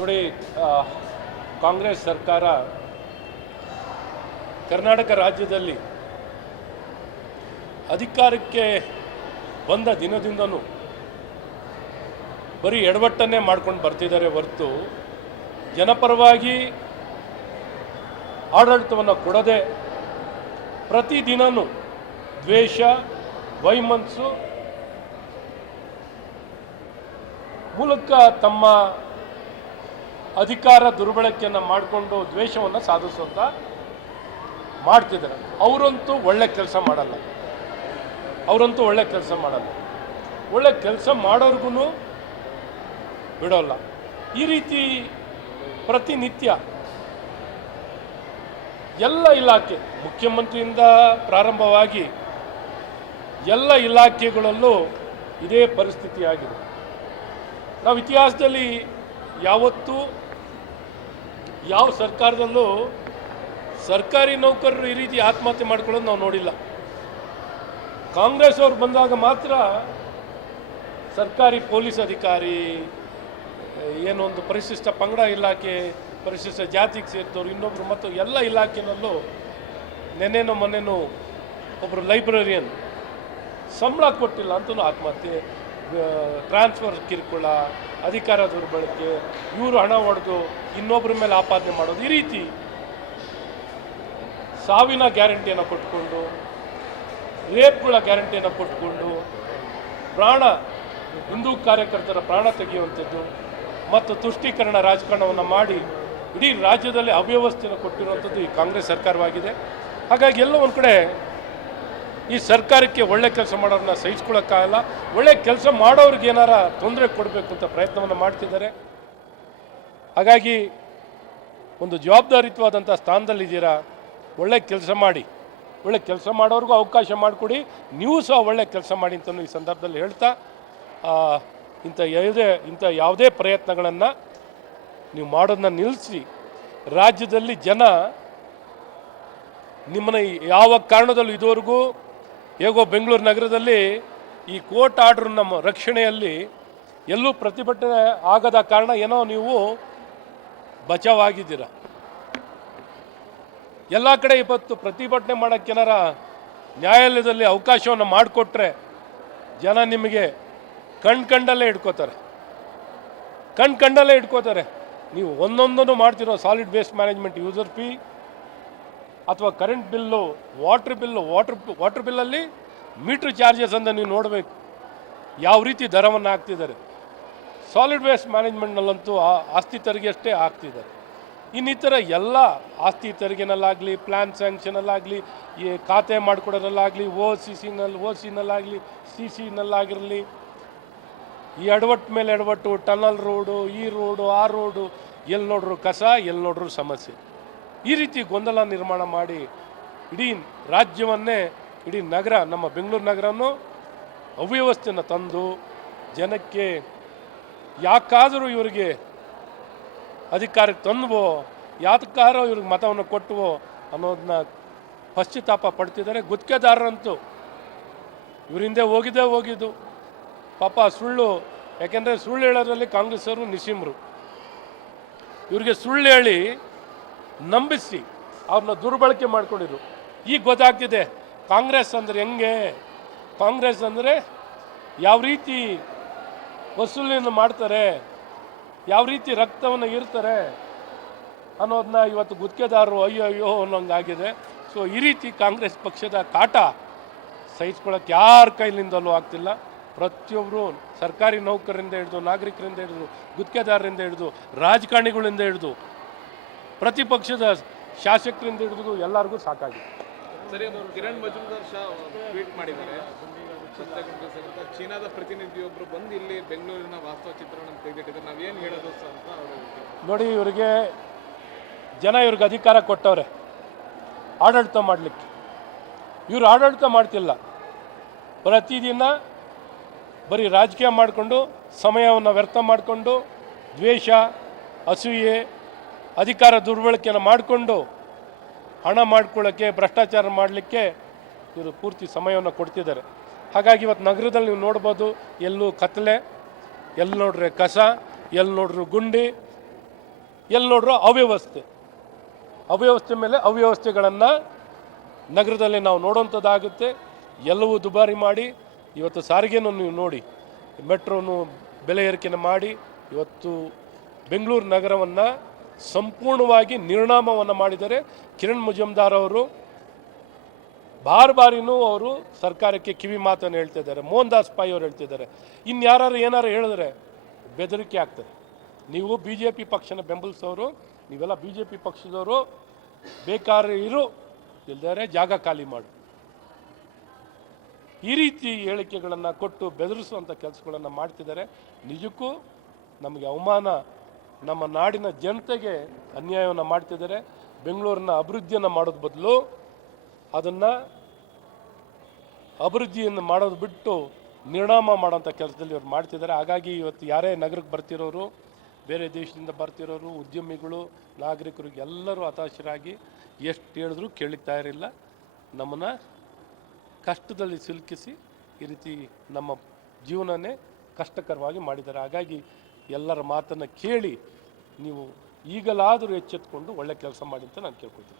ನೋಡಿ ಕಾಂಗ್ರೆಸ್ ಸರ್ಕಾರ ಕರ್ನಾಟಕ ರಾಜ್ಯದಲ್ಲಿ ಅಧಿಕಾರಕ್ಕೆ ಬಂದ ದಿನದಿಂದನೂ ಬರೀ ಎಡವಟ್ಟನ್ನೇ ಮಾಡ್ಕೊಂಡು ಬರ್ತಿದ್ದಾರೆ ಹೊರತು ಜನಪರವಾಗಿ ಆಡಳಿತವನ್ನು ಕೊಡದೆ ಪ್ರತಿದಿನನೂ ದ್ವೇಷ ವೈಮನಸ್ಸು ಮೂಲಕ ತಮ್ಮ ಅಧಿಕಾರ ದುರ್ಬಳಕೆಯನ್ನು ಮಾಡಿಕೊಂಡು ದ್ವೇಷವನ್ನು ಸಾಧಿಸುವಂತ ಮಾಡ್ತಿದ್ದಾರೆ. ಅವರಂತೂ ಒಳ್ಳೆ ಕೆಲಸ ಮಾಡಲ್ಲ. ಅವರಂತೂ ಒಳ್ಳೆ ಕೆಲಸ ಮಾಡಲ್ಲ. ಒಳ್ಳೆ ಕೆಲಸ ಮಾಡೋರ್ಗು ಬಿಡೋಲ್ಲ. ಈ ರೀತಿ ಪ್ರತಿನಿತ್ಯ ಎಲ್ಲ ಇಲಾಖೆ, ಮುಖ್ಯಮಂತ್ರಿಯಿಂದ ಪ್ರಾರಂಭವಾಗಿ ಎಲ್ಲ ಇಲಾಖೆಗಳಲ್ಲೂ ಇದೇ ಪರಿಸ್ಥಿತಿಯಾಗಿದೆ ನಾವು ಇತಿಹಾಸದಲ್ಲಿ ಯಾವತ್ತೂ ಯಾವ ಸರ್ಕಾರದಲ್ಲೂ ಸರ್ಕಾರಿ ನೌಕರರು ಈ ರೀತಿ ಆತ್ಮಹತ್ಯೆ ಮಾಡ್ಕೊಳ್ಳೋದು ನಾವು ನೋಡಿಲ್ಲ. ಕಾಂಗ್ರೆಸ್ ಅವ್ರು ಬಂದಾಗ ಮಾತ್ರ ಸರ್ಕಾರಿ ಪೊಲೀಸ್ ಅಧಿಕಾರಿ ಏನೊಂದು ಪರಿಶಿಷ್ಟ ಪಂಗಡ ಇಲಾಖೆ, ಪರಿಶಿಷ್ಟ ಜಾತಿಗೆ ಸೇರಿದವರು ಇನ್ನೊಬ್ಬರು ಮತ್ತು ಎಲ್ಲ ಇಲಾಖೆನಲ್ಲೂ ನೆನ್ನೆನೋ ಮೊನ್ನೆನೋ ಒಬ್ಬರು ಲೈಬ್ರರಿಯನ್ ಸಂಬಳ ಕೊಟ್ಟಿಲ್ಲ ಅಂತಲೂ ಆತ್ಮಹತ್ಯೆ ಟ್ರಾನ್ಸ್ಫರ್ ಕಿರುಕುಳ, ಅಧಿಕಾರ ದುರ್ಬಳಕೆ, ಇವರು ಹಣ ಹೊಡೆದು ಇನ್ನೊಬ್ಬರ ಮೇಲೆ ಆಪಾದನೆ ಮಾಡೋದು ಈ ರೀತಿ. ಸಾವಿನ ಗ್ಯಾರಂಟಿಯನ್ನು ಕೊಟ್ಟುಕೊಂಡು ರೇಪ್ಗಳ ಗ್ಯಾರಂಟಿಯನ್ನು ಕೊಟ್ಕೊಂಡು, ಪ್ರಾಣ, ಹಿಂದೂ ಕಾರ್ಯಕರ್ತರ ಪ್ರಾಣ ತೆಗೆಯುವಂಥದ್ದು ಮತ್ತು ತುಷ್ಟೀಕರಣ ರಾಜಕಾರಣವನ್ನು ಮಾಡಿ ಇಡೀ ರಾಜ್ಯದಲ್ಲಿ ಅವ್ಯವಸ್ಥೆಯನ್ನು ಕೊಟ್ಟಿರುವಂಥದ್ದು ಈ ಕಾಂಗ್ರೆಸ್ ಸರ್ಕಾರವಾಗಿದೆ. ಹಾಗಾಗಿ ಎಲ್ಲೋ ಒಂದು ಕಡೆ ಈ ಸರ್ಕಾರಕ್ಕೆ ಒಳ್ಳೆ ಕೆಲಸ ಮಾಡೋರನ್ನ ಸಹಿಸ್ಕೊಳ್ಳೋಕ್ಕಾಗಲ್ಲ ಒಳ್ಳೆ ಕೆಲಸ ಮಾಡೋರಿಗೆ ಏನಾರ ತೊಂದರೆ ಕೊಡಬೇಕು ಅಂತ ಪ್ರಯತ್ನವನ್ನು ಮಾಡ್ತಿದ್ದಾರೆ. ಹಾಗಾಗಿ ಒಂದು ಜವಾಬ್ದಾರಿತ್ವಾದಂಥ ಸ್ಥಾನದಲ್ಲಿದ್ದೀರಾ? ಒಳ್ಳೆ ಕೆಲಸ ಮಾಡಿ. ಒಳ್ಳೆ ಕೆಲಸ ಮಾಡೋರಿಗೂ ಅವಕಾಶ ಮಾಡಿಕೊಡಿ. ನೀವು ಸಹ ಒಳ್ಳೆ ಕೆಲಸ ಮಾಡಿ ಅಂತ ಈ ಸಂದರ್ಭದಲ್ಲಿ ಹೇಳ್ತಾ ಇಂಥ ಯಾವುದೇ ಇಂಥ ಯಾವುದೇ ಪ್ರಯತ್ನಗಳನ್ನು ನೀವು ಮಾಡೋದನ್ನ ನಿಲ್ಲಿಸಿ ರಾಜ್ಯದಲ್ಲಿ ಜನ ನಿಮ್ಮನ್ನ ಯಾವ ಕಾರಣದಲ್ಲೂ ಇದುವರೆಗೂ ಹೇಗೋ ಬೆಂಗಳೂರು ನಗರದಲ್ಲಿ ಈ ಕೋರ್ಟ್ ಆರ್ಡರ್ ನಮ್ಮ ರಕ್ಷಣೆಯಲ್ಲಿ ಎಲ್ಲೂ ಪ್ರತಿಭಟನೆ ಆಗದ ಕಾರಣ ಏನೋ ನೀವು ಬಚಾವಾಗಿದ್ದೀರ. ಎಲ್ಲ ಕಡೆ ಇವತ್ತು ಪ್ರತಿಭಟನೆ ಮಾಡೋಕ್ಕೇನಾರ ನ್ಯಾಯಾಲಯದಲ್ಲಿ ಅವಕಾಶವನ್ನು ಮಾಡಿಕೊಟ್ರೆ ಜನ ನಿಮಗೆ ಕಣ್ ಕಂಡಲ್ಲೇ ಇಟ್ಕೋತಾರೆ ಕಣ್ ಕಂಡಲ್ಲೇ ಇಟ್ಕೋತಾರೆ ನೀವು ಒಂದೊಂದನ್ನು ಮಾಡ್ತಿರೋ solid waste management user fee ಅಥವಾ current bill water bill water water ಬಿಲ್ಲಲ್ಲಿ meter charges ಅಂತ ನೀವು ನೋಡಬೇಕು. ಯಾವ ರೀತಿ ದರವನ್ನು ಹಾಕ್ತಿದ್ದಾರೆ. ಸಾಲಿಡ್ ವೇಸ್ಟ್ ಮ್ಯಾನೇಜ್ಮೆಂಟ್ನಲ್ಲಂತೂ ಆಸ್ತಿ ತೆರಿಗೆ ಅಷ್ಟೇ ಹಾಕ್ತಿದ್ದಾರೆ. ಇನ್ನಿತರ ಎಲ್ಲ ಆಸ್ತಿ ತೆರಿಗೆನಲ್ಲಾಗಲಿ ಪ್ಲ್ಯಾನ್ ಸ್ಯಾಂಕ್ಷನಲ್ಲಾಗಲಿ ಈ ಖಾತೆ ಮಾಡಿಕೊಡೋದ್ರಲ್ಲಾಗಲಿ ಓ ಸಿ ಸಿನಲ್ಲಿ ಓ ಸಿನಲ್ಲಾಗಲಿ ಸಿ ಸಿನಲ್ಲಾಗಿರಲಿ ಈ ಎಡವಟ್ ಮೇಲೆ ಎಡವಟ್ಟು ಟನಲ್ ರೋಡು ಈ ರೋಡು ಆ ರೋಡು ಎಲ್ಲಿ ನೋಡ್ರು ಕಸ ಎಲ್ಲಿ ನೋಡ್ರು ಸಮಸ್ಯೆ. ಈ ರೀತಿ ಗೊಂದಲ ನಿರ್ಮಾಣ ಮಾಡಿ ಇಡೀ ರಾಜ್ಯವನ್ನೇ, ಇಡೀ ನಗರ, ನಮ್ಮ ಬೆಂಗಳೂರು ನಗರನ್ನು ಅವ್ಯವಸ್ಥೆಯನ್ನು ತಂದು ಜನಕ್ಕೆ ಯಾಕಾದರೂ ಇವರಿಗೆ ಅಧಿಕಾರಕ್ಕೆ ತಂದುವೋ ಯಾತಕ್ಕಾರೋ ಇವ್ರಿಗೆ ಮತವನ್ನು ಕೊಟ್ಟುವೋ ಅನ್ನೋದನ್ನ ಪಶ್ಚಿತ್ತಾಪ ಪಡ್ತಿದ್ದಾರೆ. ಗುತ್ತಿಗೆದಾರರಂತೂ ಇವ್ರ ಹಿಂದೆ ಹೋಗಿದ್ದೇ ಹೋಗಿದ್ದು. ಪಾಪ ಸುಳ್ಳು, ಯಾಕೆಂದರೆ ಸುಳ್ಳು ಹೇಳೋದ್ರಲ್ಲಿ ಕಾಂಗ್ರೆಸ್ ಅವರು ನಿಸಿಮ್ರು. ಇವ್ರಿಗೆ ಸುಳ್ಳು ಹೇಳಿ ನಂಬಿಸಿ ಅವ್ರನ್ನ ದುರ್ಬಳಕೆ ಮಾಡ್ಕೊಂಡಿದ್ರು. ಈಗ ಗೊತ್ತಾಗ್ತಿದೆ, ಕಾಂಗ್ರೆಸ್ ಅಂದರೆ ಹೆಂಗೆ? ಕಾಂಗ್ರೆಸ್ ಅಂದರೆ ಯಾವ ರೀತಿ ವಸೂಲಿಯನ್ನು ಮಾಡ್ತಾರೆ, ಯಾವ ರೀತಿ ರಕ್ತವನ್ನು ಇರ್ತಾರೆ ಅನ್ನೋದನ್ನ ಇವತ್ತು ಗುತ್ತಿಗೆದಾರರು ಅಯ್ಯೋ ಅಯ್ಯೋ ಅನ್ನೋಂಗಾಗಿದೆ. ಸೊ ಈ ರೀತಿ ಕಾಂಗ್ರೆಸ್ ಪಕ್ಷದ ಕಾಟ ಸಹಿಸ್ಕೊಳ್ಳೋಕೆ ಯಾರ ಕೈಲಿಂದಲೂ ಆಗ್ತಿಲ್ಲ. ಪ್ರತಿಯೊಬ್ಬರು ಸರ್ಕಾರಿ ನೌಕರರಿಂದ ಹಿಡಿದು, ನಾಗರಿಕರಿಂದ ಹಿಡಿದು, ಗುತ್ತಿಗೆದಾರರಿಂದ ಹಿಡಿದು, ರಾಜಕಾರಣಿಗಳಿಂದ ಹಿಡಿದು ಪ್ರತಿಪಕ್ಷದ ಶಾಸಕರಿಂದ ಹಿಡಿದು ಎಲ್ಲರಿಗೂ ಸಾಕಾಗಿದೆ. ಸರಿ ಕಿರಣ್ ಮಜುಮ್ದಾರ್ ಶಾ ಟ್ವೀಟ್ ಮಾಡಿದ್ದಾರೆ. ಚೀನಾದ ಪ್ರತಿನಿಧಿಯೊಬ್ಬರು ಬಂದು ಇಲ್ಲಿ ಬೆಂಗಳೂರಿನ ವಾಸ್ತವ ಚಿತ್ರವನ್ನು ತೆಗೆದಿಟ್ಟಿದ್ದಾರೆ. ನಾವೇನು ಹೇಳೋದು ಸರ್ ಅಂತ ನೋಡಿ ಇವರಿಗೆ ಜನ ಇವ್ರಿಗೆ ಅಧಿಕಾರ ಕೊಟ್ಟವ್ರೆ. ಆಡಳಿತ ಮಾಡಲಿಕ್ಕೆ. ಇವರು ಆಡಳಿತ ಮಾಡ್ತಿಲ್ಲ. ಪ್ರತಿದಿನ ಬರೀ ರಾಜಕೀಯ ಮಾಡಿಕೊಂಡು ಸಮಯವನ್ನು ವ್ಯರ್ಥ ಮಾಡಿಕೊಂಡು ದ್ವೇಷ ಅಸೂಯೆ ಅಧಿಕಾರ ದುರ್ಬಳಕೆಯನ್ನು ಮಾಡಿಕೊಂಡು ಹಣ ಮಾಡ್ಕೊಳ್ಳೋಕ್ಕೆ, ಭ್ರಷ್ಟಾಚಾರ ಮಾಡಲಿಕ್ಕೆ ಇವರು ಪೂರ್ತಿ ಸಮಯವನ್ನು ಕೊಡ್ತಿದ್ದಾರೆ. ಹಾಗಾಗಿ ಇವತ್ತು ನಗರದಲ್ಲಿ ನೀವು ನೋಡ್ಬೋದು, ಎಲ್ಲೂ ಕತ್ತಲೆ ಎಲ್ಲಿ ನೋಡ್ರೆ ಕಸ ಎಲ್ಲಿ ನೋಡ್ರು ಗುಂಡಿ ಎಲ್ಲಿ ನೋಡ್ರೂ ಅವ್ಯವಸ್ಥೆ. ಅವ್ಯವಸ್ಥೆ ಮೇಲೆ ಅವ್ಯವಸ್ಥೆಗಳನ್ನು ನಗರದಲ್ಲಿ ನಾವು ನೋಡೋಂಥದ್ದಾಗುತ್ತೆ. ಎಲ್ಲವೂ ದುಬಾರಿ ಮಾಡಿ, ಇವತ್ತು ಸಾರಿಗೆನೂ ನೀವು ನೋಡಿ, ಮೆಟ್ರೋನು ಬೆಲೆ ಏರಿಕೆನ ಮಾಡಿ, ಇವತ್ತು ಬೆಂಗಳೂರು ನಗರವನ್ನು ಸಂಪೂರ್ಣವಾಗಿ ನಿರ್ಣಾಮವನ್ನು ಮಾಡಿದರೆ ಕಿರಣ್ ಮುಜುಮ್ದಾರ್ ಅವರು, ಬಾರ್ ಬಾರಿನೂ ಅವರು ಸರ್ಕಾರಕ್ಕೆ ಕಿವಿ ಮಾತನ್ನು ಹೇಳ್ತಿದ್ದಾರೆ ಮೋಹನ್ ದಾಸ್ ಪೈ ಅವರು ಹೇಳ್ತಿದ್ದಾರೆ ಇನ್ಯಾರು ಏನಾರು ಹೇಳಿದ್ರೆ ಬೆದರಿಕೆ ಆಗ್ತದೆ. ನೀವು ಬಿ ಜೆ ಪಿ ಪಕ್ಷನ ಬೆಂಬಲಿಸೋರು, ನೀವೆಲ್ಲ ಬಿ ಜೆ ಪಿ ಪಕ್ಷದವರು, ಬೇಕಾದ್ರೆ ಇರು ಇಲ್ದರೆ ಜಾಗ ಖಾಲಿ ಮಾಡು. ಈ ರೀತಿ ಹೇಳಿಕೆಗಳನ್ನು ಕೊಟ್ಟು ಬೆದರಿಸುವಂಥ ಕೆಲಸಗಳನ್ನು ಮಾಡ್ತಿದ್ದಾರೆ. ನಿಜಕ್ಕೂ ನಮಗೆ ಅವಮಾನ ನಮ್ಮ ನಾಡಿನ ಜನತೆಗೆ ಅನ್ಯಾಯವನ್ನು ಮಾಡ್ತಿದ್ದಾರೆ, ಬೆಂಗಳೂರಿನ ಅಭಿವೃದ್ಧಿಯನ್ನು ಮಾಡೋದು ಬದಲು ಅದನ್ನು ಅಭಿವೃದ್ಧಿಯನ್ನು ಮಾಡೋದು ಬಿಟ್ಟು ನಿರ್ಣಾಮ ಮಾಡೋಂಥ ಕೆಲಸದಲ್ಲಿ ಇವ್ರು ಮಾಡ್ತಿದ್ದಾರೆ. ಹಾಗಾಗಿ ಇವತ್ತು ಯಾರೇ ನಗರಕ್ಕೆ ಬರ್ತಿರೋರು, ಬೇರೆ ದೇಶದಿಂದ ಬರ್ತಿರೋರು, ಉದ್ಯಮಿಗಳು, ನಾಗರಿಕರು ಎಲ್ಲರೂ ಹತಾಶರಾಗಿ ಎಷ್ಟು ಹೇಳಿದ್ರೂ ಕೇಳಿಕ್ತಾ ಇರಲಿಲ್ಲ. ನಮ್ಮನ್ನು ಕಷ್ಟದಲ್ಲಿ ಸಿಲುಕಿಸಿ ಈ ರೀತಿ ನಮ್ಮ ಜೀವನನೇ ಕಷ್ಟಕರವಾಗಿ ಮಾಡಿದ್ದಾರೆ. ಹಾಗಾಗಿ ಎಲ್ಲರ ಮಾತನ್ನು ಕೇಳಿ ನೀವು ಈಗಲಾದರೂ ಎಚ್ಚೆತ್ಕೊಂಡು ಒಳ್ಳೆ ಕೆಲಸ ಮಾಡಿ ಅಂತ ನಾನು ಕೇಳ್ಕೊತೀನಿ